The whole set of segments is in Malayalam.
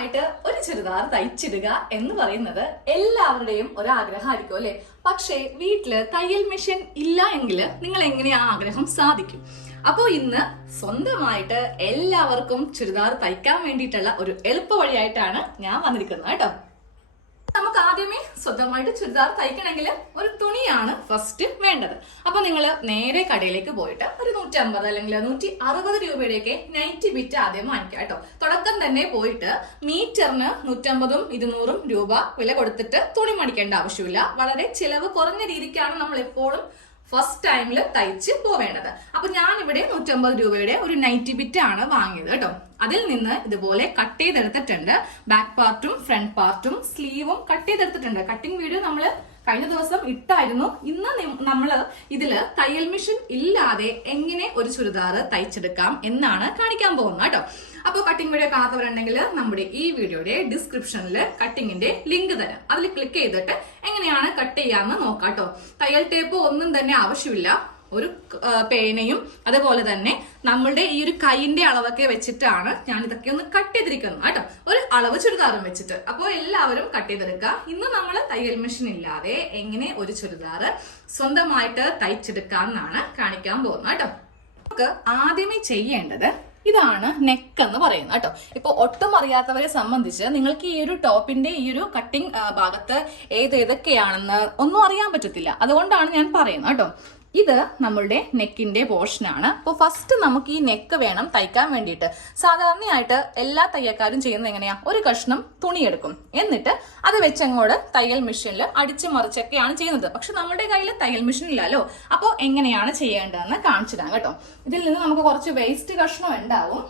സ്വന്തമായിട്ട് ഒരു ചുരിദാർ തയ്ച്ചിടുക എന്ന് പറയുന്നത് എല്ലാവരുടെയും ഒരാഗ്രഹമായിരിക്കും അല്ലെ. പക്ഷേ വീട്ടില് തയ്യൽ മെഷീൻ ഇല്ല എങ്കിൽ നിങ്ങൾ എങ്ങനെ ആ ആഗ്രഹം സാധിക്കും? അപ്പോൾ ഇന്ന് സ്വന്തമായിട്ട് എല്ലാവർക്കും ചുരിദാർ തയ്ക്കാൻ വേണ്ടിയിട്ടുള്ള ഒരു എളുപ്പ വഴിയായിട്ടാണ് ഞാൻ വന്നിരിക്കുന്നത് കേട്ടോ. നമുക്ക് ആദ്യമേ സ്വന്തമായിട്ട് ചുരിദാർ തയ്ക്കണമെങ്കിൽ ഒരു തുണിയാണ് ഫസ്റ്റ് വേണ്ടത്. അപ്പൊ നിങ്ങൾ നേരെ കടയിലേക്ക് പോയിട്ട് ഒരു 150 അല്ലെങ്കിൽ 160 രൂപയുടെയൊക്കെ നൈറ്റി ബിറ്റ് ആദ്യം വാങ്ങിക്കുക കേട്ടോ. തുടക്കം തന്നെ പോയിട്ട് മീറ്ററിന് 150ഉം 200ഉം രൂപ വില കൊടുത്തിട്ട് തുണി മടിക്കേണ്ട ആവശ്യമില്ല. വളരെ ചിലവ് കുറഞ്ഞ രീതിക്കാണ് നമ്മൾ എപ്പോഴും ഫസ്റ്റ് ടൈമിൽ തയ്ച്ച് പോവേണ്ടത്. അപ്പൊ ഞാൻ ഇവിടെ 150 രൂപയുടെ ഒരു നൈറ്റി ബിറ്റ് ആണ് വാങ്ങിയത് കേട്ടോ. അതിൽ നിന്ന് ഇതുപോലെ കട്ട് ചെയ്തെടുത്തിട്ടുണ്ട്. ബാക്ക് പാർട്ടും ഫ്രണ്ട് പാർട്ടും സ്ലീവും കട്ട് ചെയ്തെടുത്തിട്ടുണ്ട്. കട്ടിംഗ് വീഡിയോ നമ്മൾ കഴിഞ്ഞ ദിവസം ഇട്ടായിരുന്നു. ഇന്ന് നമ്മൾ ഇതില് തയ്യൽ മെഷീൻ ഇല്ലാതെ എങ്ങനെ ഒരു ചുരിദാർ തയ്ച്ചെടുക്കാം എന്നാണ് കാണിക്കാൻ പോകുന്നത് കേട്ടോ. അപ്പോൾ കട്ടിംഗ് വീഡിയോ കാണാത്തവരുണ്ടെങ്കിൽ നമ്മുടെ ഈ വീഡിയോയുടെ ഡിസ്ക്രിപ്ഷനിൽ കട്ടിങ്ങിന്റെ ലിങ്ക് തരാം. അതിൽ ക്ലിക്ക് ചെയ്തിട്ട് എങ്ങനെയാണ് കട്ട് ചെയ്യാന്ന് നോക്കാം കേട്ടോ. തയ്യൽ ടേപ്പ് ഒന്നും തന്നെ ആവശ്യമില്ല. ഒരു പേനയും അതുപോലെ തന്നെ നമ്മളുടെ ഈ ഒരു കൈയിന്റെ അളവൊക്കെ വെച്ചിട്ടാണ് ഞാൻ ഇതൊക്കെ ഒന്ന് കട്ട് ചെയ്തിരിക്കുന്നത് കേട്ടോ. ഒരു അളവ് ചുരിദാറും വെച്ചിട്ട്. അപ്പോൾ എല്ലാവരും കട്ട് ചെയ്തെടുക്കുക. ഇന്ന് നമ്മൾ തയ്യൽ മെഷീൻ ഇല്ലാതെ എങ്ങനെ ഒരു ചുരിദാർ സ്വന്തമായിട്ട് തയ്ച്ചെടുക്കാം എന്നാണ് കാണിക്കാൻ പോകുന്നത് കേട്ടോ. നമുക്ക് ആദ്യമേ ചെയ്യേണ്ടത് ഇതാണ് നെക്ക് എന്ന് പറയുന്നത് കേട്ടോ. ഇപ്പൊ ഒട്ടും അറിയാത്തവരെ സംബന്ധിച്ച് നിങ്ങൾക്ക് ഈ ഒരു ടോപ്പിന്റെ ഈ ഒരു കട്ടിംഗ് ഭാഗത്ത് ഏതൊക്കെയാണെന്ന് ഒന്നും അറിയാൻ പറ്റത്തില്ല. അതുകൊണ്ടാണ് ഞാൻ പറയുന്നത് കേട്ടോ. ഇത് നമ്മളുടെ നെക്കിന്റെ പോർഷനാണ്. അപ്പോൾ ഫസ്റ്റ് നമുക്ക് ഈ നെക്ക് വേണം തയ്ക്കാൻ വേണ്ടിയിട്ട്. സാധാരണയായിട്ട് എല്ലാ തയ്യക്കാരും ചെയ്യുന്നത് എങ്ങനെയാ, ഒരു കഷ്ണം തുണിയെടുക്കും, എന്നിട്ട് അത് വെച്ചങ്ങോട്ട് തയ്യൽ മെഷീനിൽ അടിച്ചു മറിച്ചൊക്കെയാണ് ചെയ്യുന്നത്. പക്ഷെ നമ്മുടെ കയ്യിൽ തയ്യൽ മെഷീൻ ഇല്ലല്ലോ. അപ്പോൾ എങ്ങനെയാണ് ചെയ്യേണ്ടതെന്ന് കാണിച്ചു തരാം കേട്ടോ. ഇതിൽ നിന്ന് നമുക്ക് കുറച്ച് വേസ്റ്റ് കഷ്ണം ഉണ്ടാവും.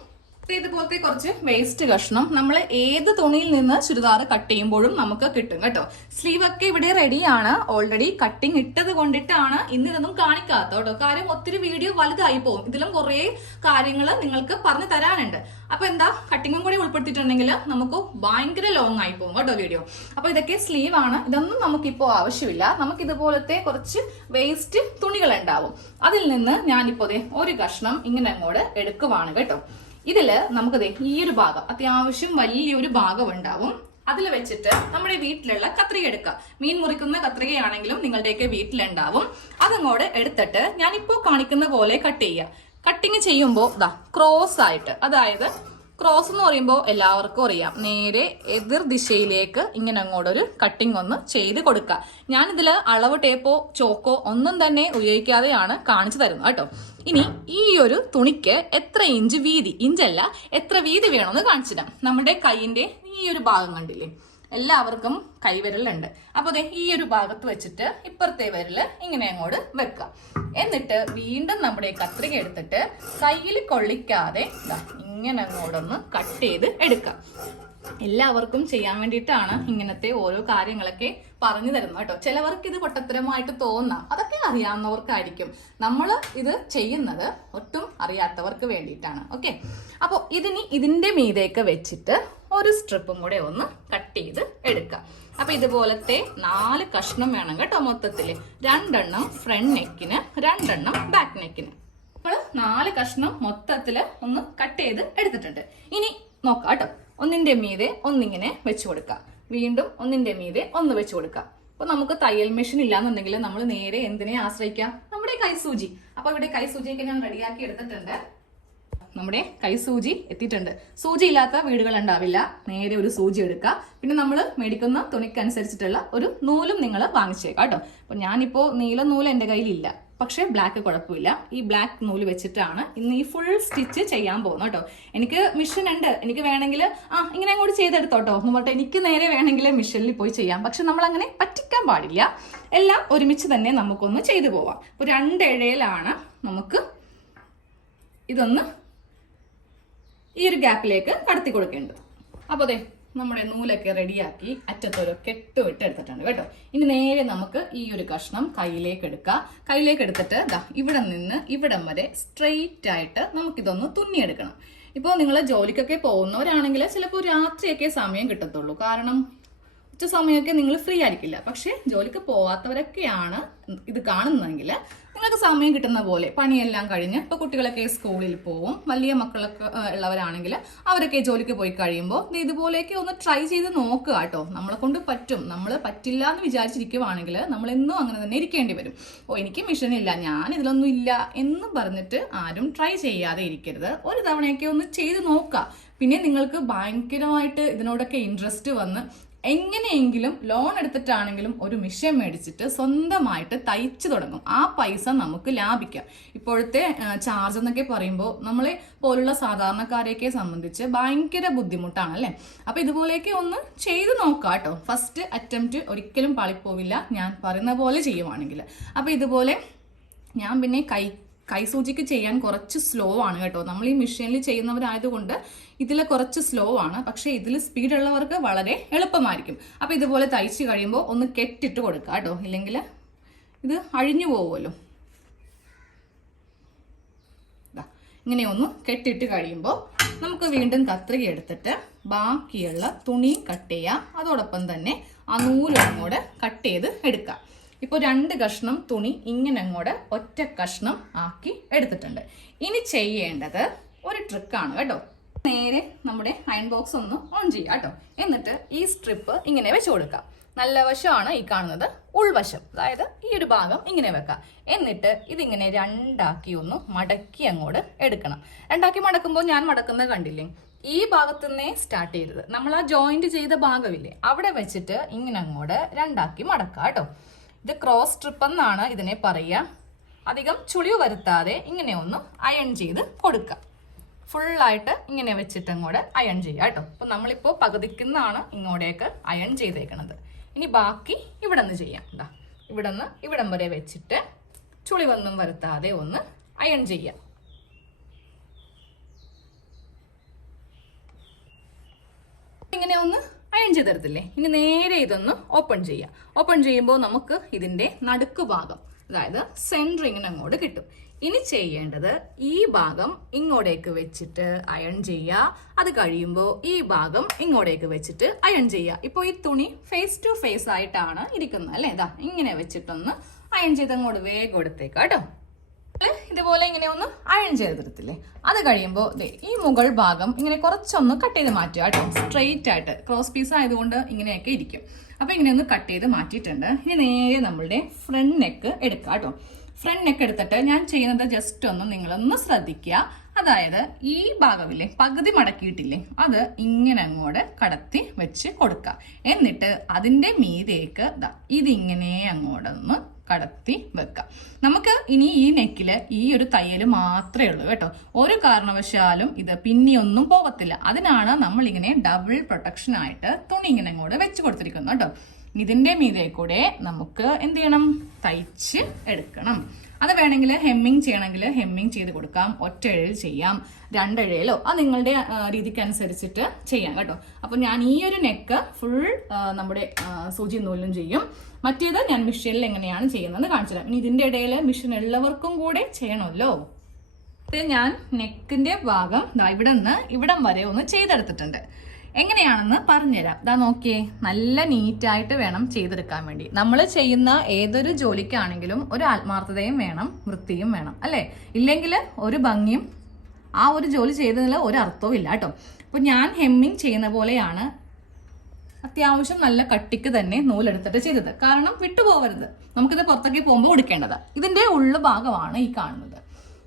ഇതുപോലത്തെ കുറച്ച് വേസ്റ്റ് കഷ്ണം നമ്മൾ ഏത് തുണിയിൽ നിന്ന് ചുരിദാർ കട്ട് ചെയ്യുമ്പോഴും നമുക്ക് കിട്ടും കേട്ടോ. സ്ലീവ് ഒക്കെ ഇവിടെ റെഡിയാണ്. ഓൾറെഡി കട്ടിങ് ഇട്ടത് കൊണ്ടിട്ടാണ് ഇന്നിതൊന്നും കാണിക്കാത്ത കേട്ടോ. കാര്യം ഒത്തിരി വീഡിയോ വലുതായി പോകും. ഇതിലും കുറെ കാര്യങ്ങൾ നിങ്ങൾക്ക് പറഞ്ഞു തരാനുണ്ട്. അപ്പൊ എന്താ, കട്ടിങ്ങും കൂടി ഉൾപ്പെടുത്തിയിട്ടുണ്ടെങ്കിൽ നമുക്ക് ഭയങ്കര ലോങ് ആയി പോകും കേട്ടോ വീഡിയോ. അപ്പൊ ഇതൊക്കെ സ്ലീവ് ആണ്. ഇതൊന്നും നമുക്കിപ്പോ ആവശ്യമില്ല. നമുക്ക് ഇതുപോലത്തെ കുറച്ച് വേസ്റ്റ് തുണികൾ ഉണ്ടാവും. അതിൽ നിന്ന് ഞാനിപ്പോ ഒരു കഷ്ണം ഇങ്ങനെ അങ്ങോട്ട് എടുക്കുവാണ് കേട്ടോ. ഇതില് നമുക്ക് ഈ ഒരു ഭാഗം അത്യാവശ്യം വലിയൊരു ഭാഗം ഉണ്ടാവും. അതിൽ വെച്ചിട്ട് നമ്മുടെ വീട്ടിലുള്ള കത്രിക എടുക്കുക. മീൻ മുറിക്കുന്ന കത്രികയാണെങ്കിലും നിങ്ങളുടെയൊക്കെ വീട്ടിലുണ്ടാവും. അതങ്ങോട്ട് എടുത്തിട്ട് ഞാനിപ്പോ കാണിക്കുന്ന പോലെ കട്ട് ചെയ്യുക. കട്ടിങ് ചെയ്യുമ്പോൾ ക്രോസ് ആയിട്ട്, അതായത് ക്രോസ് എന്ന് പറയുമ്പോൾ എല്ലാവർക്കും അറിയാം, നേരെ എതിർ ദിശയിലേക്ക് ഇങ്ങനെ അങ്ങോട്ടൊരു കട്ടിങ് ഒന്ന് ചെയ്ത് കൊടുക്കുക. ഞാനിതിൽ അളവ് ടേപ്പോ ചോക്കോ ഒന്നും തന്നെ ഉപയോഗിക്കാതെയാണ് കാണിച്ചു തരുന്നത് കേട്ടോ. ഇനി ഈ ഒരു തുണിക്ക് എത്ര ഇഞ്ച് വീതി, ഇഞ്ചല്ല എത്ര വീതി വേണമെന്ന് കാണിച്ചു തരാം. നമ്മുടെ കൈയിന്റെ ഈ ഒരു ഭാഗം കണ്ടില്ലേ, എല്ലാവർക്കും കൈവിരലുണ്ട്. അപ്പൊ ഈ ഒരു ഭാഗത്ത് വെച്ചിട്ട് ഇപ്പുറത്തെ വിരല് ഇങ്ങനെ അങ്ങോട്ട് വെക്കുക. എന്നിട്ട് വീണ്ടും നമ്മുടെ കത്രിക എടുത്തിട്ട് കയ്യിൽ കൊള്ളിക്കാതെ ഇങ്ങനെ അങ്ങോട്ടൊന്ന് കട്ട് ചെയ്ത് എടുക്കാം. എല്ലാവർക്കും ചെയ്യാൻ വേണ്ടിയിട്ടാണ് ഇങ്ങനത്തെ ഓരോ കാര്യങ്ങളൊക്കെ പറഞ്ഞു തരുന്നത് കേട്ടോ. ചിലവർക്ക് ഇത് പൊട്ടത്തരമായിട്ട് തോന്നാം. അതൊക്കെ അറിയാവുന്നവർക്കായിരിക്കും. നമ്മൾ ഇത് ചെയ്യുന്നത് ഒട്ടും അറിയാത്തവർക്ക് വേണ്ടിയിട്ടാണ്. ഓക്കെ, അപ്പോൾ ഇതിന്റെ മീതേക്ക് വെച്ചിട്ട് ഒരു സ്ട്രിപ്പും കൂടെ ഒന്ന് കട്ട് ചെയ്ത് എടുക്കാം. അപ്പൊ ഇതുപോലത്തെ 4 കഷ്ണം വേണം കേട്ടോ. മൊത്തത്തില് 2 എണ്ണം ഫ്രണ്ട് നെക്കിന്, 2 എണ്ണം ബാക്ക് നെക്കിന്. നമ്മൾ 4 കഷ്ണം മൊത്തത്തില് ഒന്ന് കട്ട് ചെയ്ത് എടുത്തിട്ടുണ്ട്. ഇനി നോക്കാം കേട്ടോ. ഒന്നിന്റെ മീതെ ഒന്നിങ്ങനെ വെച്ചു കൊടുക്കാം. വീണ്ടും ഒന്നിന്റെ മീതെ ഒന്ന് വെച്ചു കൊടുക്കാം. അപ്പൊ നമുക്ക് തയ്യൽ മെഷീൻ ഇല്ലാന്നുണ്ടെങ്കിൽ നമ്മൾ നേരെ എന്തിനെ ആശ്രയിക്കാം, നമ്മുടെ കൈസൂചി. അപ്പൊ ഇവിടെ കൈസൂചിയൊക്കെ ഞാൻ റെഡിയാക്കി എടുത്തിട്ടുണ്ട്. നമ്മുടെ കൈസൂചി എത്തിയിട്ടുണ്ട്. സൂചി ഇല്ലാത്ത വീടുകൾ ഉണ്ടാവില്ല. നേരെ ഒരു സൂചി എടുക്കുക. പിന്നെ നമ്മൾ മേടിക്കുന്ന തുണിക്കനുസരിച്ചിട്ടുള്ള ഒരു നൂലും നിങ്ങൾ വാങ്ങിച്ചേക്കാം കേട്ടോ. അപ്പൊ ഞാനിപ്പോ നീല നൂല് എന്റെ കയ്യിലില്ല, പക്ഷെ ബ്ലാക്ക് കുഴപ്പമില്ല. ഈ ബ്ലാക്ക് നൂല് വെച്ചിട്ടാണ് ഇന്ന് ഈ ഫുൾ സ്റ്റിച്ച് ചെയ്യാൻ പോകുന്നത് കേട്ടോ. എനിക്ക് മിഷൻ ഉണ്ട്, എനിക്ക് വേണമെങ്കിൽ ഇങ്ങനെ അങ്ങോട്ട് ചെയ്തെടുത്തോട്ടോ എന്ന് പറഞ്ഞിട്ട് എനിക്ക് നേരെ വേണമെങ്കിൽ മിഷനിൽ പോയി ചെയ്യാം. പക്ഷെ നമ്മൾ അങ്ങനെ പറ്റിക്കാൻ പാടില്ല. എല്ലാം ഒരുമിച്ച് തന്നെ നമുക്കൊന്ന് ചെയ്തു പോവാം. ഇപ്പൊ 2 ഇഴയിലാണ് നമുക്ക് ഇതൊന്ന് ഈ ഒരു ഗ്യാപ്പിലേക്ക് കടത്തി കൊടുക്കേണ്ടത്. അപ്പൊ നമ്മുടെ നൂലൊക്കെ റെഡിയാക്കി അറ്റത്തൊരു കെട്ടുവിട്ട് എടുത്തിട്ടുണ്ട് കേട്ടോ. ഇനി നേരെ നമുക്ക് ഈ ഒരു കഷ്ണം കയ്യിലേക്ക് എടുക്കാം. കയ്യിലേക്ക് എടുത്തിട്ട് ഇവിടെ നിന്ന് ഇവിടം വരെ സ്ട്രെയിറ്റ് ആയിട്ട് നമുക്കിതൊന്ന് തുന്നിയെടുക്കണം. ഇപ്പോൾ നിങ്ങൾ ജോലിക്കൊക്കെ പോകുന്നവരാണെങ്കിൽ ചിലപ്പോൾ രാത്രിയൊക്കെ സമയം കിട്ടത്തുള്ളൂ. കാരണം ഉച്ച സമയമൊക്കെ നിങ്ങൾ ഫ്രീ ആയിരിക്കില്ല. പക്ഷെ ജോലിക്ക് പോവാത്തവരൊക്കെയാണ് ഇത് കാണുന്നതെങ്കിൽ നിങ്ങൾക്ക് സമയം കിട്ടുന്ന പോലെ പണിയെല്ലാം കഴിഞ്ഞ് ഇപ്പോൾ കുട്ടികളൊക്കെ സ്കൂളിൽ പോവും, വലിയ മക്കളൊക്കെ ഉള്ളവരാണെങ്കിൽ അവരൊക്കെ ജോലിക്ക് പോയി കഴിയുമ്പോൾ ഇതുപോലെയൊക്കെ ഒന്ന് ട്രൈ ചെയ്ത് നോക്കുക കേട്ടോ. നമ്മളെ കൊണ്ട് പറ്റും. നമ്മൾ പറ്റില്ല എന്ന് വിചാരിച്ചിരിക്കുവാണെങ്കിൽ നമ്മളെന്നും അങ്ങനെ തന്നെ ഇരിക്കേണ്ടി വരും. എനിക്ക് മിഷനില്ല, ഞാൻ ഇതിലൊന്നും ഇല്ല എന്ന് പറഞ്ഞിട്ട് ആരും ട്രൈ ചെയ്യാതെ ഇരിക്കരുത്. ഒരു തവണയൊക്കെ ഒന്ന് ചെയ്ത് നോക്കുക. പിന്നെ നിങ്ങൾക്ക് ഭയങ്കരമായിട്ട് ഇതിനോടൊക്കെ ഇൻട്രസ്റ്റ് വന്ന് എങ്ങനെയെങ്കിലും ലോൺ എടുത്തിട്ടാണെങ്കിലും ഒരു മിഷൻ മേടിച്ചിട്ട് സ്വന്തമായിട്ട് തയ്ച്ചു തുടങ്ങും. ആ പൈസ നമുക്ക് ലാഭിക്കാം. ഇപ്പോഴത്തെ ചാർജ് എന്നൊക്കെ പറയുമ്പോൾ നമ്മളെ പോലുള്ള സാധാരണക്കാരെയൊക്കെ സംബന്ധിച്ച് ഭയങ്കര ബുദ്ധിമുട്ടാണ് അല്ലേ. അപ്പൊ ഇതുപോലെയൊക്കെ ഒന്ന് ചെയ്തു നോക്കാം കേട്ടോ. ഫസ്റ്റ് അറ്റംപ്റ്റ് ഒരിക്കലും പാളിപ്പോവില്ല, ഞാൻ പറയുന്ന പോലെ ചെയ്യുവാണെങ്കിൽ. അപ്പൊ ഇതുപോലെ ഞാൻ പിന്നെ കൈസൂചിക്ക് ചെയ്യാൻ കുറച്ച് സ്ലോ ആണ് കേട്ടോ. നമ്മൾ ഈ മെഷീനിൽ ചെയ്യുന്നവരായതുകൊണ്ട് ഇതിൽ കുറച്ച് സ്ലോ ആണ്. പക്ഷെ ഇതിൽ സ്പീഡ് ഉള്ളവർക്ക് വളരെ എളുപ്പമായിരിക്കും. അപ്പൊ ഇതുപോലെ തയ്ച്ച് കഴിയുമ്പോൾ ഒന്ന് കെട്ടിട്ട് കൊടുക്കുക കേട്ടോ, ഇല്ലെങ്കിൽ ഇത് അഴിഞ്ഞു പോകുമല്ലോ. ഇങ്ങനെ ഒന്ന് കെട്ടിട്ട് കഴിയുമ്പോൾ നമുക്ക് വീണ്ടും കത്രിക എടുത്തിട്ട് ബാക്കിയുള്ള തുണി കട്ട് ചെയ്യാം. അതോടൊപ്പം തന്നെ ആ നൂലങ്ങോട് കട്ട് ചെയ്ത് എടുക്കാം. ഇപ്പോൾ 2 കഷ്ണം തുണി ഇങ്ങനെ അങ്ങോട്ട് ഒറ്റ കഷ്ണം ആക്കി എടുത്തിട്ടുണ്ട്. ഇനി ചെയ്യേണ്ടത് ഒരു ട്രിക്കാണ് കേട്ടോ. നേരെ നമ്മുടെ അയൺ ബോക്സ് ഒന്ന് ഓൺ ചെയ്യാം കേട്ടോ. എന്നിട്ട് ഈ സ്ട്രിപ്പ് ഇങ്ങനെ വെച്ച് കൊടുക്കാം. നല്ല വശമാണ് ഈ കാണുന്നത്, ഉൾവശം. അതായത് ഈ ഒരു ഭാഗം ഇങ്ങനെ വെക്കാം. എന്നിട്ട് ഇതിങ്ങനെ 2ആക്കി ഒന്ന് മടക്കി അങ്ങോട്ട് എടുക്കണം. 2ആക്കി മടക്കുമ്പോൾ ഞാൻ മടക്കുന്നത് കണ്ടില്ലേ, ഈ ഭാഗത്തു നിന്നേ സ്റ്റാർട്ട് ചെയ്തത്. നമ്മൾ ആ ജോയിന്റ് ചെയ്ത ഭാഗമില്ലേ അവിടെ വെച്ചിട്ട് ഇങ്ങനെ അങ്ങോട്ട് 2ആക്കി മടക്കാം കേട്ടോ. ഇത് ക്രോസ് സ്ട്രിപ്പ് എന്നാണ് ഇതിനെ പറയുക. അധികം ചുളിവ് വരുത്താതെ ഇങ്ങനെ ഒന്ന് അയൺ ചെയ്ത് കൊടുക്കുക. ഫുള്ളായിട്ട് ഇങ്ങനെ വെച്ചിട്ട് അങ്ങോട്ട് അയൺ ചെയ്യുക കേട്ടോ. അപ്പൊ നമ്മളിപ്പോൾ പകുതിക്കുന്നാണ് ഇങ്ങോട്ടേക്ക് അയൺ ചെയ്തേക്കണത്. ഇനി ബാക്കി ഇവിടെ നിന്ന് ചെയ്യാം. ഇവിടെ നിന്ന് ഇവിടം വരെ വെച്ചിട്ട് ചുളിവൊന്നും വരുത്താതെ ഒന്ന് അയൺ ചെയ്യാം. ഇങ്ങനെ ഒന്ന് അയൺ ചെയ്തെടുത്തില്ലേ. ഇനി നേരെ ഇതൊന്ന് ഓപ്പൺ ചെയ്യാം. ഓപ്പൺ ചെയ്യുമ്പോൾ നമുക്ക് ഇതിന്റെ നടുക്ക് ഭാഗം, അതായത് സെൻറ്ററിങ്ങിന് അങ്ങോട്ട് കിട്ടും. ഇനി ചെയ്യേണ്ടത് ഈ ഭാഗം ഇങ്ങോട്ടേക്ക് വെച്ചിട്ട് അയൺ ചെയ്യുക. അത് കഴിയുമ്പോൾ ഈ ഭാഗം ഇങ്ങോട്ടേക്ക് വെച്ചിട്ട് അയൺ ചെയ്യുക. ഇപ്പോൾ ഈ തുണി ഫേസ് ടു ഫേസ് ആയിട്ടാണ് ഇരിക്കുന്നത് അല്ലേ. ഇങ്ങനെ വെച്ചിട്ടൊന്ന് അയൺ ചെയ്ത് അങ്ങോട്ട് വേഗം എടുത്തേക്കാം കേട്ടോ. ഇതുപോലെ ഇങ്ങനെ ഒന്ന് അയൺ ചെയ്തെടുത്തില്ലേ. അത് കഴിയുമ്പോൾ ഈ മുകൾ ഭാഗം ഇങ്ങനെ കുറച്ചൊന്ന് കട്ട് ചെയ്ത് മാറ്റുക കേട്ടോ. സ്ട്രെയിറ്റ് ആയിട്ട് ക്രോസ് പീസ് ആയതുകൊണ്ട് ഇങ്ങനെയൊക്കെ ഇരിക്കും. അപ്പൊ ഇങ്ങനെ ഒന്ന് കട്ട് ചെയ്ത് മാറ്റിയിട്ടുണ്ട്. ഇനി നേരെ നമ്മളുടെ ഫ്രണ്ട് നെക്ക് എടുക്കുക കേട്ടോ. ഫ്രണ്ട് നെക്ക് എടുത്തിട്ട് ഞാൻ ചെയ്യുന്നത് ജസ്റ്റ് ഒന്ന് നിങ്ങളൊന്ന് ശ്രദ്ധിക്കുക. അതായത് ഈ ഭാഗമില്ലേ, പകുതി മടക്കിയിട്ടില്ലേ, അത് ഇങ്ങനെ അങ്ങോട്ട് കടത്തി വെച്ച് കൊടുക്കുക. എന്നിട്ട് അതിന്റെ മീതേക്ക് ഇതിങ്ങനെ അങ്ങോട്ടൊന്ന് കടത്തി വെക്കാം. നമുക്ക് ഇനി ഈ നെക്കില് ഈ ഒരു തയ്യൽ മാത്രമേ ഉള്ളൂ കേട്ടോ. ഒരു കാരണവശാലും ഇത് പിന്നിയൊന്നും പോകത്തില്ല. അതിനാണ് നമ്മൾ ഇങ്ങനെ ഡബിൾ പ്രൊട്ടക്ഷൻ ആയിട്ട് തുണി ഇങ്ങനെ അങ്ങോട്ട് വെച്ച് കൊടുത്തിരിക്കുന്നത് കേട്ടോ. ഇതിന്റെ മീതെ കൂടെ നമുക്ക് എന്ത് ചെയ്യണം, തയ്ച്ച് എടുക്കണം. അത് വേണമെങ്കിൽ ഹെമ്മിങ് ചെയ്യണമെങ്കിൽ ഹെമ്മിങ് ചെയ്ത് കൊടുക്കാം. ഒറ്റ ഇഴയിൽ ചെയ്യാം, 2 ഇഴയിലോ, അത് നിങ്ങളുടെ രീതിക്ക് അനുസരിച്ചിട്ട് ചെയ്യാം കേട്ടോ. അപ്പൊ ഞാൻ ഈ ഒരു നെക്ക് ഫുൾ നമ്മുടെ സൂചി നൂലിലും ചെയ്യും. മറ്റേത് ഞാൻ മിഷനിൽ എങ്ങനെയാണ് ചെയ്യുന്നത് കാണിച്ചു തരാം. ഇനി ഇതിന്റെ ഇടയിൽ മിഷൻ ഉള്ളവർക്കും കൂടെ ചെയ്യണമല്ലോ. ഞാൻ നെക്കിന്റെ ഭാഗം ഇവിടെ നിന്ന് ഇവിടം വരെ ഒന്ന് ചെയ്തെടുത്തിട്ടുണ്ട്. എങ്ങനെയാണെന്ന് പറഞ്ഞുതരാം. നോക്കിയേ, നല്ല നീറ്റായിട്ട് വേണം ചെയ്തെടുക്കാൻ വേണ്ടി. നമ്മൾ ചെയ്യുന്ന ഏതൊരു ജോലിക്കാണെങ്കിലും ഒരു ആത്മാർത്ഥതയും വേണം, വൃത്തിയും വേണം അല്ലേ. ഇല്ലെങ്കിൽ ഒരു ഭംഗിയും ആ ഒരു ജോലി ചെയ്തതിൽ ഒരു അർത്ഥവും ഇല്ല കേട്ടോ. അപ്പൊ ഞാൻ ഹെമ്മിങ് ചെയ്യുന്ന പോലെയാണ് അത്യാവശ്യം നല്ല കട്ടിക്ക് തന്നെ നൂലെടുത്തിട്ട് ചെയ്തത്. കാരണം വിട്ടുപോകരുത്, നമുക്കിത് പുറത്തേക്ക് പോകുമ്പോൾ കൊടുക്കേണ്ടത്. ഇതിന്റെ ഉള്ളു ഭാഗമാണ് ഈ കാണുന്നത്.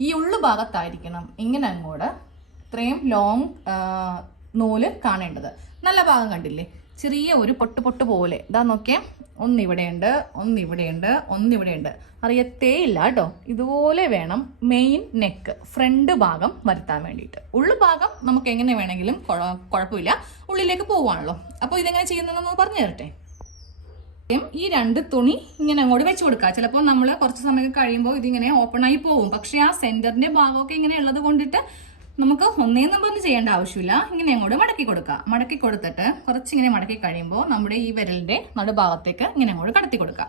ഈ ഉള്ളു ഭാഗത്തായിരിക്കണം ഇങ്ങനെ അങ്ങോട്ട് ഇത്രയും ലോങ് നൂല് കാണേണ്ടത്. നല്ല ഭാഗം കണ്ടില്ലേ, ചെറിയ ഒരു പൊട്ട് പോലെ. നോക്കിയേ, ഒന്നിവിടെയുണ്ട്, ഒന്നിവിടെയുണ്ട്, ഒന്നിവിടെയുണ്ട്, അറിയത്തേ ഇല്ല കേട്ടോ. ഇതുപോലെ വേണം മെയിൻ നെക്ക് ഫ്രണ്ട് ഭാഗം വരുത്താൻ വേണ്ടിയിട്ട്. ഉള്ളു ഭാഗം നമുക്ക് എങ്ങനെ വേണമെങ്കിലും കുഴപ്പമില്ല, ഉള്ളിലേക്ക് പോവാണല്ലോ. അപ്പോൾ ഇതെങ്ങനെ ചെയ്യുന്നതെന്ന് പറഞ്ഞു തരട്ടെ. ഈ 2 തുണി ഇങ്ങനെ അങ്ങോട്ട് വെച്ച് കൊടുക്കുക. ചിലപ്പോൾ നമ്മൾ കുറച്ച് സമയം കഴിയുമ്പോൾ ഇതിങ്ങനെ ഓപ്പൺ ആയി പോകും. പക്ഷെ ആ സെന്ററിന്റെ ഭാഗമൊക്കെ ഇങ്ങനെ ഉള്ളത് കൊണ്ടിട്ട് നമുക്ക് ഒന്നേന്നും പറഞ്ഞ് ചെയ്യേണ്ട ആവശ്യമില്ല. ഇങ്ങനെ അങ്ങോട്ട് മടക്കി കൊടുക്കുക. മടക്കി കൊടുത്തിട്ട് കുറച്ചിങ്ങനെ മടക്കി കഴിയുമ്പോൾ നമ്മുടെ ഈ വിരലിന്റെ നടുഭാഗത്തേക്ക് ഇങ്ങനെ അങ്ങോട്ട് കടത്തി കൊടുക്കുക.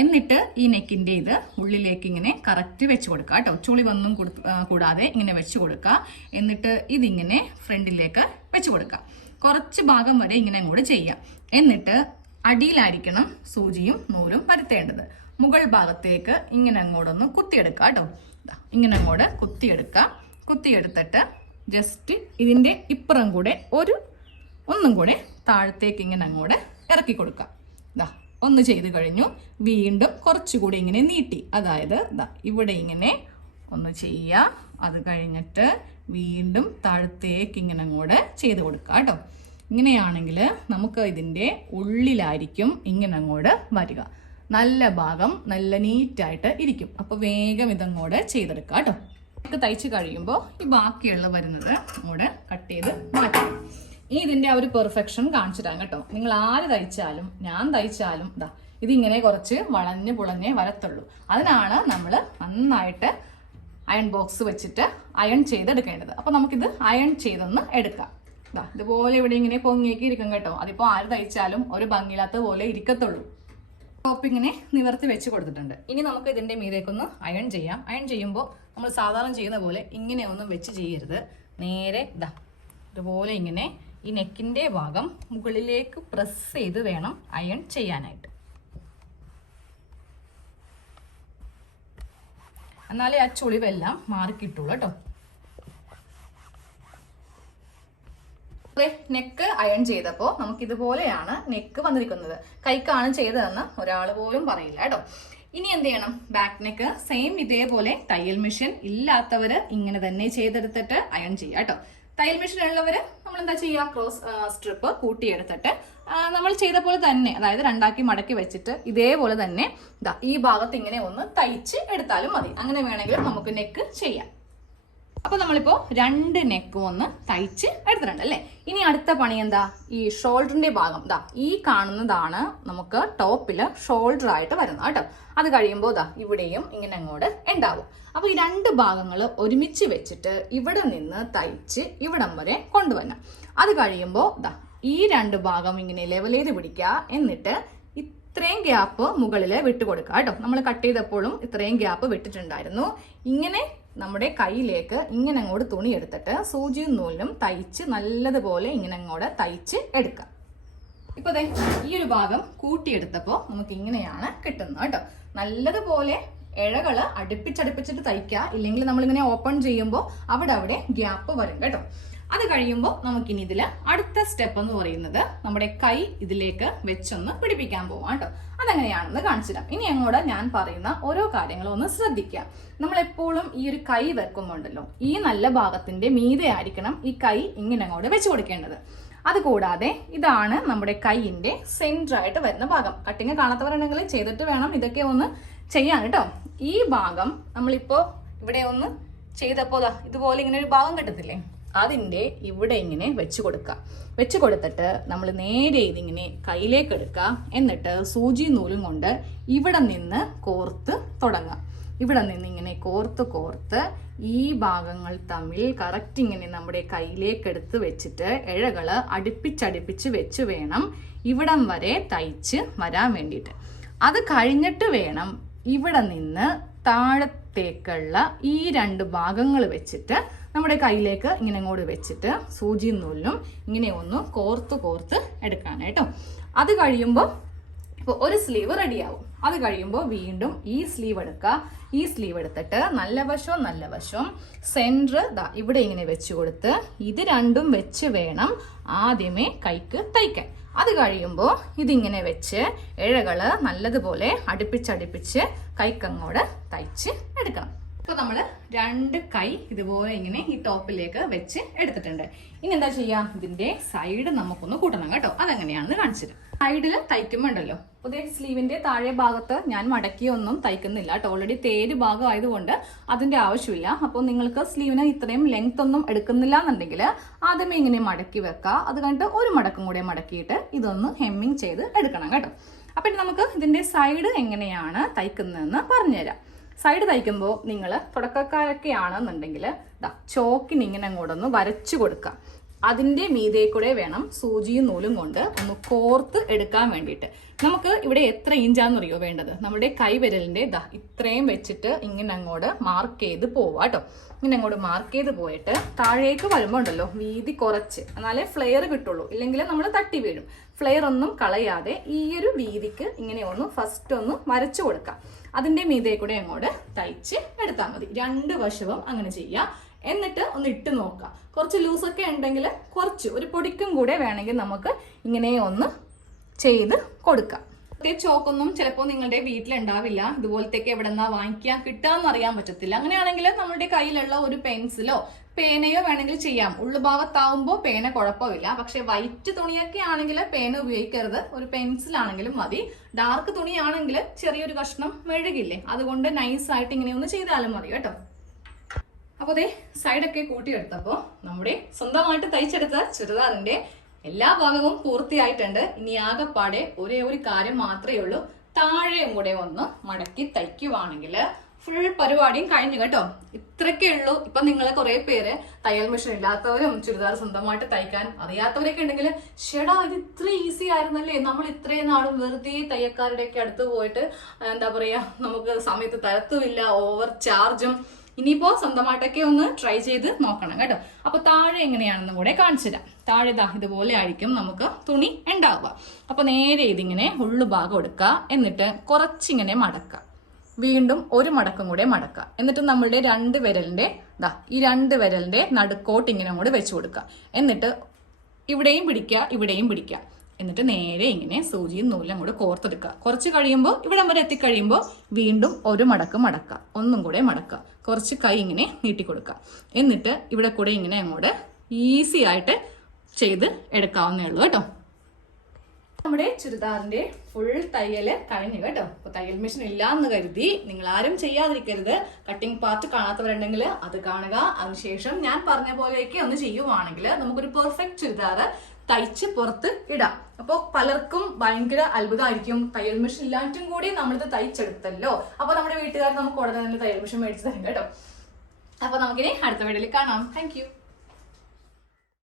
എന്നിട്ട് ഈ നെക്കിന്റെ ഇത് ഉള്ളിലേക്ക് ഇങ്ങനെ കറക്റ്റ് വെച്ച് കൊടുക്കുക കേട്ടോ. ചുളിവൊന്നും കൂടാതെ ഇങ്ങനെ വെച്ച് കൊടുക്കുക. എന്നിട്ട് ഇതിങ്ങനെ ഫ്രണ്ടിലേക്ക് വെച്ച് കൊടുക്കുക. കുറച്ച് ഭാഗം വരെ ഇങ്ങനെ അങ്ങോട്ട് ചെയ്യാം. എന്നിട്ട് അടിയിലായിരിക്കണം സൂചിയും നൂലും പരത്തേണ്ടത്. മുകൾ ഭാഗത്തേക്ക് ഇങ്ങനെ അങ്ങോട്ടൊന്ന് കുത്തിയെടുക്കുക കേട്ടോ. ഇങ്ങനെ അങ്ങോട്ട് കുത്തിയെടുത്തിട്ട് ജസ്റ്റ് ഇതിൻ്റെ ഇപ്പുറം കൂടെ ഒന്നും കൂടെ താഴത്തേക്ക് ഇങ്ങനെ അങ്ങോട്ട് ഇറക്കി കൊടുക്കുക. ഒന്ന് ചെയ്ത് കഴിഞ്ഞു. വീണ്ടും കുറച്ചുകൂടി ഇങ്ങനെ നീട്ടി, അതായത് ഇവിടെ ഇങ്ങനെ ഒന്ന് ചെയ്യുക. അത് കഴിഞ്ഞിട്ട് വീണ്ടും താഴത്തേക്ക് ഇങ്ങനെ അങ്ങോട്ട് ചെയ്ത് കൊടുക്കുക കേട്ടോ. ഇങ്ങനെയാണെങ്കിൽ നമുക്ക് ഇതിൻ്റെ ഉള്ളിലായിരിക്കും ഇങ്ങനെ അങ്ങോട്ട് വരിക. നല്ല ഭാഗം നല്ല നീറ്റായിട്ട് ഇരിക്കും. അപ്പോൾ വേഗം ഇതങ്ങോട്ട് ചെയ്തെടുക്കുക കേട്ടോ. നമുക്ക് തയ്ച്ച് കഴിയുമ്പോൾ ഈ ബാക്കിയുള്ള വരുന്നത് അങ്ങോട്ട് കട്ട് ചെയ്ത് മാറ്റാം. ഇനി ഇതിൻ്റെ ആ ഒരു പെർഫെക്ഷൻ കാണിച്ചു തരാം കേട്ടോ. നിങ്ങൾ ആര് തയ്ച്ചാലും ഞാൻ തയ്ച്ചാലും ഇതിങ്ങനെ കുറച്ച് വളഞ്ഞ് പുളഞ്ഞേ വരത്തുള്ളൂ. അതിനാണ് നമ്മൾ നന്നായിട്ട് അയൺ ബോക്സ് വെച്ചിട്ട് അയൺ ചെയ്തെടുക്കേണ്ടത്. അപ്പോൾ നമുക്കിത് അയൺ ചെയ്തൊന്ന് എടുക്കാം. ഇതുപോലെ ഇവിടെ ഇങ്ങനെ പൊങ്ങിയൊക്കെ ഇരിക്കും കേട്ടോ. അതിപ്പോൾ ആര് തയ്ച്ചാലും ഒരു ഭംഗിയില്ലാത്ത പോലെ ഇരിക്കത്തുള്ളൂ. ടോപ്പ് ഇങ്ങനെ നിവർത്തി വെച്ച് കൊടുത്തിട്ടുണ്ട്. ഇനി നമുക്ക് ഇതിൻ്റെ മീതേക്കൊന്ന് അയൺ ചെയ്യാം. അയൺ ചെയ്യുമ്പോൾ നമ്മൾ സാധാരണ ചെയ്യുന്ന പോലെ ഇങ്ങനെ ഒന്നും വെച്ച് ചെയ്യരുത്. നേരെ ഇതുപോലെ ഇങ്ങനെ ഈ നെക്കിൻ്റെ ഭാഗം മുകളിലേക്ക് പ്രസ് ചെയ്ത് വേണം അയൺ ചെയ്യാനായിട്ട്. എന്നാലേ ആ ചുളിവെല്ലാം മാറിക്കിട്ടുള്ളൂ കേട്ടോ. നെക്ക് അയൺ ചെയ്തപ്പോൾ നമുക്ക് ഇതുപോലെയാണ് നെക്ക് വന്നിരിക്കുന്നത്. കൈക്കാണ് ചെയ്തതെന്ന് ഒരാൾ പോലും പറയില്ല കേട്ടോ. ഇനി എന്ത് ചെയ്യണം? ബാക്ക് നെക്ക് സെയിം ഇതേപോലെ തയ്യൽ മെഷീൻ ഇല്ലാത്തവര് ഇങ്ങനെ തന്നെ ചെയ്തെടുത്തിട്ട് അയൺ ചെയ്യാം കേട്ടോ. തയ്യൽ മെഷീൻ ഉള്ളവര് നമ്മൾ എന്താ ചെയ്യുക? ക്രോസ് സ്ട്രിപ്പ് കൂട്ടിയെടുത്തിട്ട് നമ്മൾ ചെയ്ത പോലെ തന്നെ, അതായത് രണ്ടാക്കി മടക്കി വെച്ചിട്ട് ഇതേപോലെ തന്നെ ഈ ഭാഗത്ത് ഇങ്ങനെ ഒന്ന് തയ്ച്ച് എടുത്താലും മതി. അങ്ങനെ വേണമെങ്കിൽ നമുക്ക് നെക്ക് ചെയ്യാം. അപ്പൊ നമ്മളിപ്പോ 2 നെക്കും ഒന്ന് തയ്ച്ച് എടുത്തിട്ടുണ്ട് അല്ലേ. ഇനി അടുത്ത പണി എന്താ? ഈ ഷോൾഡറിന്റെ ഭാഗം ഈ കാണുന്നതാണ് നമുക്ക് ടോപ്പില് ഷോൾഡർ ആയിട്ട് വരുന്നത് കേട്ടോ. അത് കഴിയുമ്പോൾ ഇവിടെയും ഇങ്ങനെ അങ്ങോട്ട് ഉണ്ടാവും. അപ്പൊ ഈ 2 ഭാഗങ്ങൾ ഒരുമിച്ച് വെച്ചിട്ട് ഇവിടെ നിന്ന് തയ്ച്ച് ഇവിടം വരെ കൊണ്ടുവരണം. അത് കഴിയുമ്പോൾ ഈ 2 ഭാഗം ഇങ്ങനെ ലെവൽ ചെയ്ത് പിടിക്കുക. എന്നിട്ട് ഇത്രയും ഗ്യാപ്പ് മുകളിൽ വിട്ടുകൊടുക്കുക കേട്ടോ. നമ്മൾ കട്ട് ചെയ്തപ്പോഴും ഇത്രയും ഗ്യാപ്പ് വിട്ടിട്ടുണ്ടായിരുന്നു. ഇങ്ങനെ നമ്മുടെ കയ്യിലേക്ക് ഇങ്ങനെ അങ്ങോട്ട് തുണി എടുത്തിട്ട് സൂചിയും നൂലിനും തയ്ച്ച് നല്ലതുപോലെ ഇങ്ങനെ അങ്ങോട്ട് തയ്ച്ച് എടുക്കാം. ഇപ്പൊ ഈ ഒരു ഭാഗം കൂട്ടിയെടുത്തപ്പോൾ നമുക്ക് ഇങ്ങനെയാണ് കിട്ടുന്നത് കേട്ടോ. നല്ലതുപോലെ ഇഴകള് അടുപ്പിച്ചടുപ്പിച്ചിട്ട് തയ്ക്കുക. ഇല്ലെങ്കിൽ നമ്മളിങ്ങനെ ഓപ്പൺ ചെയ്യുമ്പോൾ അവിടെ ഗ്യാപ്പ് വരും കേട്ടോ. അത് കഴിയുമ്പോൾ നമുക്കിനി ഇതില് അടുത്ത സ്റ്റെപ്പ് എന്ന് പറയുന്നത് നമ്മുടെ കൈ ഇതിലേക്ക് വെച്ചൊന്ന് പിടിപ്പിക്കാൻ പോവാം കേട്ടോ. അതെങ്ങനെയാണെന്ന് കാണിച്ചിടാം. ഇനി അങ്ങോട്ട് ഞാൻ പറയുന്ന ഓരോ കാര്യങ്ങളും ഒന്ന് ശ്രദ്ധിക്കുക. നമ്മൾ എപ്പോഴും ഈ ഒരു കൈ വെക്കുമ്പോണ്ടല്ലോ, ഈ നല്ല ഭാഗത്തിന്റെ മീതെ ആയിരിക്കണം ഈ കൈ ഇങ്ങനെ അങ്ങോട്ട് വെച്ച് കൊടുക്കേണ്ടത്. അതുകൂടാതെ ഇതാണ് നമ്മുടെ കൈയിന്റെ സെന്റർ ആയിട്ട് വരുന്ന ഭാഗം. കട്ടിങ് കാണാത്തവരുണ്ടെങ്കിൽ ചെയ്തിട്ട് വേണം ഇതൊക്കെ ഒന്ന് ചെയ്യാൻ കേട്ടോ. ഈ ഭാഗം നമ്മളിപ്പോ ഇവിടെ ഒന്ന് ചെയ്തപ്പോൾ ഇതുപോലെ ഇങ്ങനെ ഒരു ഭാഗം കിട്ടത്തില്ലേ, അതിൻ്റെ ഇവിടെ ഇങ്ങനെ വെച്ച് കൊടുക്കുക. വെച്ച് കൊടുത്തിട്ട് നമ്മൾ നേരെ ഇതിങ്ങനെ കയ്യിലേക്ക് എടുക്കുക. എന്നിട്ട് സൂചി നൂലും കൊണ്ട് ഇവിടെ നിന്ന് കോർത്ത് തുടങ്ങുക. ഇവിടെ നിന്ന് ഇങ്ങനെ കോർത്ത് ഈ ഭാഗങ്ങൾ തമ്മിൽ കറക്റ്റ് ഇങ്ങനെ നമ്മുടെ കയ്യിലേക്ക് എടുത്ത് വെച്ചിട്ട് ഇഴകള് അടുപ്പിച്ചടുപ്പിച്ച് വെച്ച് വേണം ഇവിടം വരെ തയ്ച്ച് വരാൻ വേണ്ടിയിട്ട്. അത് കഴിഞ്ഞിട്ട് വേണം ഇവിടെ നിന്ന് താഴത്തേക്കുള്ള ഈ 2 ഭാഗങ്ങൾ വെച്ചിട്ട് നമ്മുടെ കയ്യിലേക്ക് ഇങ്ങനെ അങ്ങോട്ട് വെച്ചിട്ട് സൂചിയും നൂലിനും ഇങ്ങനെ ഒന്ന് കോർത്ത് എടുക്കാനായിട്ടോ. അത് കഴിയുമ്പോൾ ഇപ്പോൾ ഒരു സ്ലീവ് റെഡിയാവും. അത് കഴിയുമ്പോൾ വീണ്ടും ഈ സ്ലീവ് എടുക്കുക. ഈ സ്ലീവ് എടുത്തിട്ട് നല്ല വശവും സെൻറ്റർ ഇവിടെ ഇങ്ങനെ വെച്ച് കൊടുത്ത് ഇത് രണ്ടും വെച്ച് വേണം ആദ്യമേ കൈക്ക് തയ്ക്കാൻ. അത് കഴിയുമ്പോൾ ഇതിങ്ങനെ വെച്ച് ഇഴകള് നല്ലതുപോലെ അടുപ്പിച്ച് കൈക്കങ്ങോട് തയ്ച്ച് എടുക്കണം. ഇപ്പൊ നമ്മള് 2 കൈ ഇതുപോലെ ഇങ്ങനെ ഈ ടോപ്പിലേക്ക് വെച്ച് എടുത്തിട്ടുണ്ട്. ഇനി എന്താ ചെയ്യാം? ഇതിന്റെ സൈഡ് നമുക്കൊന്ന് കൂട്ടണം കേട്ടോ. അതെങ്ങനെയാണെന്ന് കാണിച്ചിട്ട് സൈഡിൽ തയ്ക്കുമ്പോണ്ടല്ലോ, പുതിയ സ്ലീവിന്റെ താഴെ ഭാഗത്ത് ഞാൻ മടക്കിയൊന്നും തയ്ക്കുന്നില്ല കേട്ടോ. ഓൾറെഡി തേര് ഭാഗം ആയതുകൊണ്ട് അതിന്റെ ആവശ്യമില്ല. അപ്പോൾ നിങ്ങൾക്ക് സ്ലീവിന് ഇത്രയും ലെങ്ത് ഒന്നും എടുക്കുന്നില്ല എന്നുണ്ടെങ്കിൽ ആദ്യമേ ഇങ്ങനെ മടക്കി വെക്കുക. അത് കഴിഞ്ഞിട്ട് ഒരു മടക്കും കൂടെ മടക്കിയിട്ട് ഇതൊന്ന് ഹെമ്മിങ് ചെയ്ത് എടുക്കണം കേട്ടോ. അപ്പൊ നമുക്ക് ഇതിന്റെ സൈഡ് എങ്ങനെയാണ് തയ്ക്കുന്നതെന്ന് പറഞ്ഞുതരാം. സൈഡ് തയ്ക്കുമ്പോൾ നിങ്ങൾ തുടക്കക്കാരൊക്കെ ആണെന്നുണ്ടെങ്കിൽ ചോക്കിന് ഇങ്ങനെ അങ്ങോട്ടൊന്ന് വരച്ചു കൊടുക്കുക. അതിൻ്റെ മീതെ കൂടെ വേണം സൂചിയും നൂലും കൊണ്ട് ഒന്ന് കോർത്ത് എടുക്കാൻ വേണ്ടിയിട്ട്. നമുക്ക് ഇവിടെ എത്ര ഇഞ്ചാണെന്നറിയോ വേണ്ടത്? നമ്മുടെ കൈവിരലിൻ്റെ ഇത്രയും വെച്ചിട്ട് ഇങ്ങനെ അങ്ങോട്ട് മാർക്ക് ചെയ്ത് പോവാം കേട്ടോ. ഇങ്ങനെ അങ്ങോട്ട് മാർക്ക് ചെയ്ത് പോയിട്ട് താഴേക്ക് വരുമ്പോൾ ഉണ്ടല്ലോ വീതി കുറച്ച്, എന്നാലേ ഫ്ലെയർ കിട്ടുള്ളൂ, ഇല്ലെങ്കിൽ നമ്മൾ തട്ടി വീഴും. ഫ്ലെയർ ഒന്നും കളയാതെ ഈ ഒരു വീതിക്ക് ഇങ്ങനെ ഒന്ന് ഫസ്റ്റ് ഒന്ന് വരച്ചു കൊടുക്കാം. അതിൻ്റെ മീതെ കൂടെ അങ്ങോട്ട് തയ്ച്ച് എടുത്താൽ മതി. രണ്ട് വശവും അങ്ങനെ ചെയ്യാം. എന്നിട്ട് ഒന്ന് ഇട്ട് നോക്കാം. കുറച്ച് ലൂസൊക്കെ ഉണ്ടെങ്കിൽ കുറച്ച് ഒരു പൊടിക്കും കൂടെ വേണമെങ്കിൽ നമുക്ക് ഇങ്ങനെ ഒന്ന് ചെയ്ത് കൊടുക്കാം. ചോക്കൊന്നും ചിലപ്പോൾ നിങ്ങളുടെ വീട്ടിലുണ്ടാവില്ല. ഇതുപോലത്തേക്ക് എവിടെ നിന്നാ വാങ്ങിക്കാൻ കിട്ടാന്ന് അറിയാൻ പറ്റത്തില്ല. അങ്ങനെയാണെങ്കിൽ നമ്മുടെ കയ്യിലുള്ള ഒരു പെൻസിലോ പേനയോ വേണമെങ്കിൽ ചെയ്യാം. ഉള്ളുഭാഗത്താവുമ്പോൾ പേന കുഴപ്പമില്ല. പക്ഷെ വൈറ്റ് തുണിയൊക്കെ ആണെങ്കിൽ പേന ഉപയോഗിക്കരുത്, ഒരു പെൻസിലാണെങ്കിലും മതി. ഡാർക്ക് തുണിയാണെങ്കിൽ ചെറിയൊരു കഷ്ണം മെഴുകില്ലേ, അതുകൊണ്ട് നൈസായിട്ട് ഇങ്ങനെ ഒന്ന് ചെയ്താലും മതി കേട്ടോ. അപ്പോൾ അതേ സൈഡൊക്കെ കൂട്ടിയെടുത്തപ്പോൾ നമ്മുടെ സ്വന്തമായിട്ട് തയ്ച്ചെടുത്ത ചുരിദാറിന്റെ എല്ലാ ഭാഗവും പൂർത്തിയായിട്ടുണ്ട്. ഇനി ആകെപ്പാടെ ഒരേ ഒരു കാര്യം മാത്രമേ ഉള്ളൂ. താഴെയും കൂടെ ഒന്ന് മടക്കി തയ്ക്കുവാണെങ്കിൽ ഫുൾ പരിപാടിയും കഴിഞ്ഞു കേട്ടോ. ഇത്രയൊക്കെ ഉള്ളൂ. ഇപ്പൊ നിങ്ങൾ കുറെ പേര് തയ്യൽ മെഷീൻ ഇല്ലാത്തവരും ചുരിദാർ സ്വന്തമായിട്ട് തയ്ക്കാൻ അറിയാത്തവരൊക്കെ ഉണ്ടെങ്കിൽ ഷെടാ ഇത് ഇത്ര ഈസി ആയിരുന്നല്ലേ, നമ്മൾ ഇത്രയും നാളും വെറുതെ തയ്യക്കാരുടെയൊക്കെ അടുത്ത് പോയിട്ട് എന്താ പറയാ നമുക്ക് സമയത്ത് തരത്തുമില്ല, ഓവർ ചാർജും. ഇനിയിപ്പോ സ്വന്തമായിട്ടൊക്കെ ഒന്ന് ട്രൈ ചെയ്ത് നോക്കണം കേട്ടോ. അപ്പൊ താഴെ എങ്ങനെയാണെന്നും കൂടെ കാണിച്ചു തരാം. താഴെ ഇതുപോലെ ആയിരിക്കും നമുക്ക് തുണി ഉണ്ടാവുക. അപ്പൊ നേരെ ഇതിങ്ങനെ ഉള്ളു ഭാഗം എടുക്കുക, എന്നിട്ട് കുറച്ചിങ്ങനെ മടക്കുക, വീണ്ടും ഒരു മടക്കം കൂടെ മടക്കുക, എന്നിട്ട് നമ്മളുടെ രണ്ട് വിരലിന്റെ ഈ രണ്ട് വിരലിന്റെ നടുക്കോട്ട് ഇങ്ങനെ അങ്ങോട്ട് വെച്ചു കൊടുക്കുക. എന്നിട്ട് ഇവിടെയും പിടിക്കുക, ഇവിടെയും പിടിക്കുക, എന്നിട്ട് നേരെ ഇങ്ങനെ സൂചിയും നൂലും കൂടെ കോർത്തെടുക്കുക. കുറച്ച് കഴിയുമ്പോൾ ഇവിടം വരെ എത്തിക്കഴിയുമ്പോൾ വീണ്ടും ഒരു മടക്ക് മടക്കുക, ഒന്നും കൂടെ മടക്കുക, കുറച്ച് കൈ ഇങ്ങനെ നീട്ടിക്കൊടുക്കുക. എന്നിട്ട് ഇവിടെ കൂടെ ഇങ്ങനെ അങ്ങോട്ട് ഈസി ആയിട്ട് ചെയ്ത് എടുക്കാവുന്നേ ഉള്ളൂ കേട്ടോ. നമ്മുടെ ചുരിദാറിന്റെ ഫുൾ തയ്യല് കഴിഞ്ഞു കേട്ടോ. അപ്പൊ തയ്യൽ മെഷീൻ ഇല്ലാന്ന് കരുതി നിങ്ങൾ ആരും ചെയ്യാതിരിക്കരുത്. കട്ടിംഗ് പാർട്ട് കാണാത്തവരുണ്ടെങ്കിൽ അത് കാണുക. അതിനുശേഷം ഞാൻ പറഞ്ഞ പോലെയൊക്കെ ഒന്ന് ചെയ്യുവാണെങ്കിൽ നമുക്കൊരു പെർഫെക്റ്റ് ചുരിദാർ തയ്ച്ച് പുറത്ത് ഇടാം. അപ്പോൾ പലർക്കും ഭയങ്കര അത്ഭുതമായിരിക്കും, തയ്യൽ മെഷീൻ ഇല്ലാറ്റും കൂടി നമ്മളിത് തയ്ച്ചെടുത്തല്ലോ. അപ്പൊ നമ്മുടെ വീട്ടുകാർ നമുക്ക് ഉടനെ തന്നെ തയ്യൽ മെഷീൻ മേടിച്ചു തരും കേട്ടോ. അപ്പൊ നമുക്കിനി അടുത്ത വീഡിയോയിൽ കാണാം. താങ്ക്